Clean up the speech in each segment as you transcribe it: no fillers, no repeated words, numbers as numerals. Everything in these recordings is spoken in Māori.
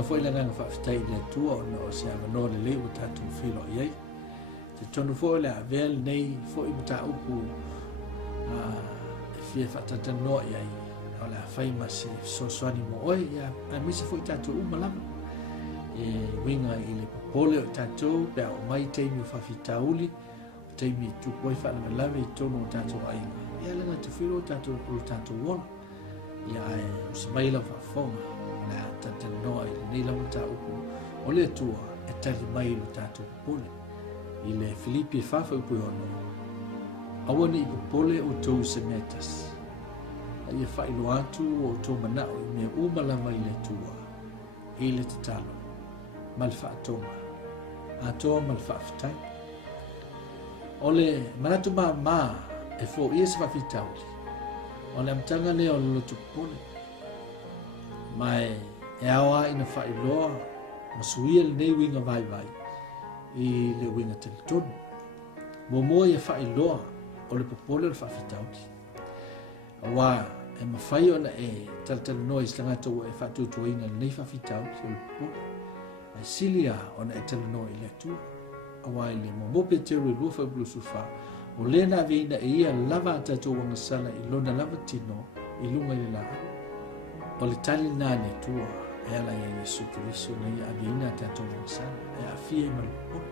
tonu foi la nga fa ftai le tua no se ava no le le uta tu filo ye te tonu foi la vel nei foi Mataupu fie fa tata no ye ala fai ma se so swani mo oi ya a mi se foi tatu malama winga ile Popole tatu pe o mai te mi fa fitauli te mi tu poi fa la lave tonu tatu ai ya la te filo tatu tatu won ya se mai la fa fonga na tata no ni la Mataupu o le tua e tali mai lo tatu Popole ile Filipi fa upu ono awani Popole o tou se metas ia fa ilo atu o tou mana o me umala mai le tua ile te talo mal fa toma ato mal fa ftai ole manatu ma e fo ia se fa fitauli ole amtanga le o lo Popole mai e awa ina fa iloa masuia le nei winga vai i le winga teltonu mo ia fa iloa o le Popole le fa fitauli awa e mawhai ona e tal nois langa tau e fa tutuina le nei fa fitauli o le Popole e silia ona e tal noi le tu awa le mo pe te ru fa blusu fa o le na vina e ia lava tatu wanga sala i lona lava tino i lunga le la o le tali nane tua e ala ia Yesu Kristo na ia avina tatu wanga sala e a fie ma le Popole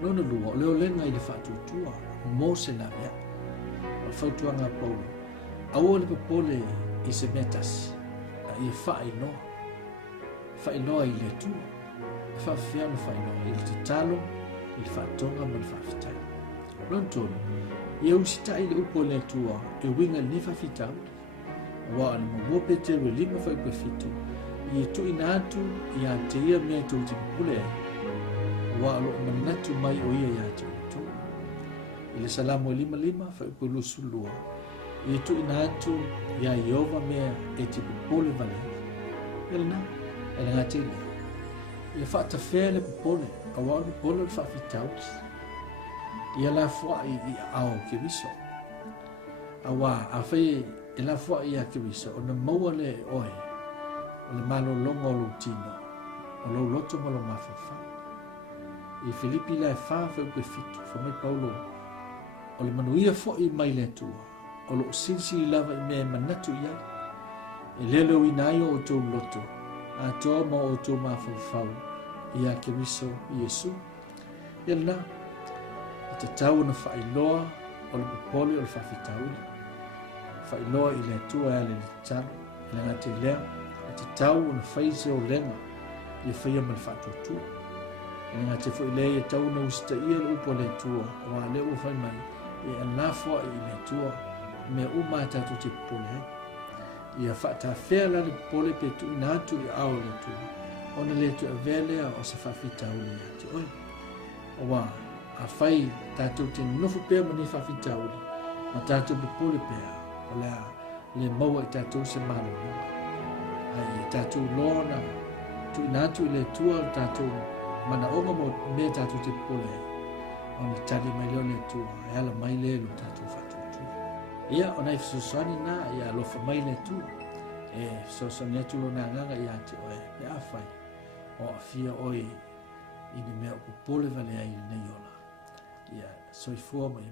lona lua o le olenga i le fa tutua mo se la vea o fautuanga Paulo awa le Popole i se metas a i fa inoa i le tua fa fia no fa inoa i le talo i le fa tonga ma le fa fitai lon tonu i usita i le upo le tua e winga ni fa fitai wa ana mo pete le lima fa pe fitu i tu inatu i a te ia me tu te Popole wa lo manatu mai o ia ya tu ile salamu lima fa pe lusulua i tu inatu ya Yehova me e te Popole vale elna ngati le fa ta fele Popole awa Popole fa fitau ia la foi i ao ke viso awa a fe e la foi ia ke viso ona maua le oi o le malo longo lo tino o lo loto mo lo mafafa i Filipi la fa pe fitu fa me Paulo o le manuia foi mai le tua o lo sinsi lava i me manatu ia e lelo inaio o tō loto a tō ma o tō mawhawhau ia ke miso Yesu ilna te tau na whailoa o le Popole o le whawhitauli whailoa i le tua e le talo le ngā te lea te tau na whaise o lenga i whaia man whatutua e ngā te whaile e tau na usita ia le upo le tua o a le ufai mai e anafua i le tua me uma tatu te Popole ia fata fela le Popole pe tu inatu i ao le tu ona le tu vele o se fafita uli atu oi wa a fai tatu te nofu pe mani fafita uli ma tatu Popole pe ola le maua i tatu se malo ai tatu lona tu inatu le tu tatu mana onga mo me tatu te Popole ona tali mai le tu ala mai le lo tatu ia ona i susani na ia lofa mai le tu e susani tu na nganga ia te oe pe afai o afia oi i me Popole vale ai nei ola ia soifua mai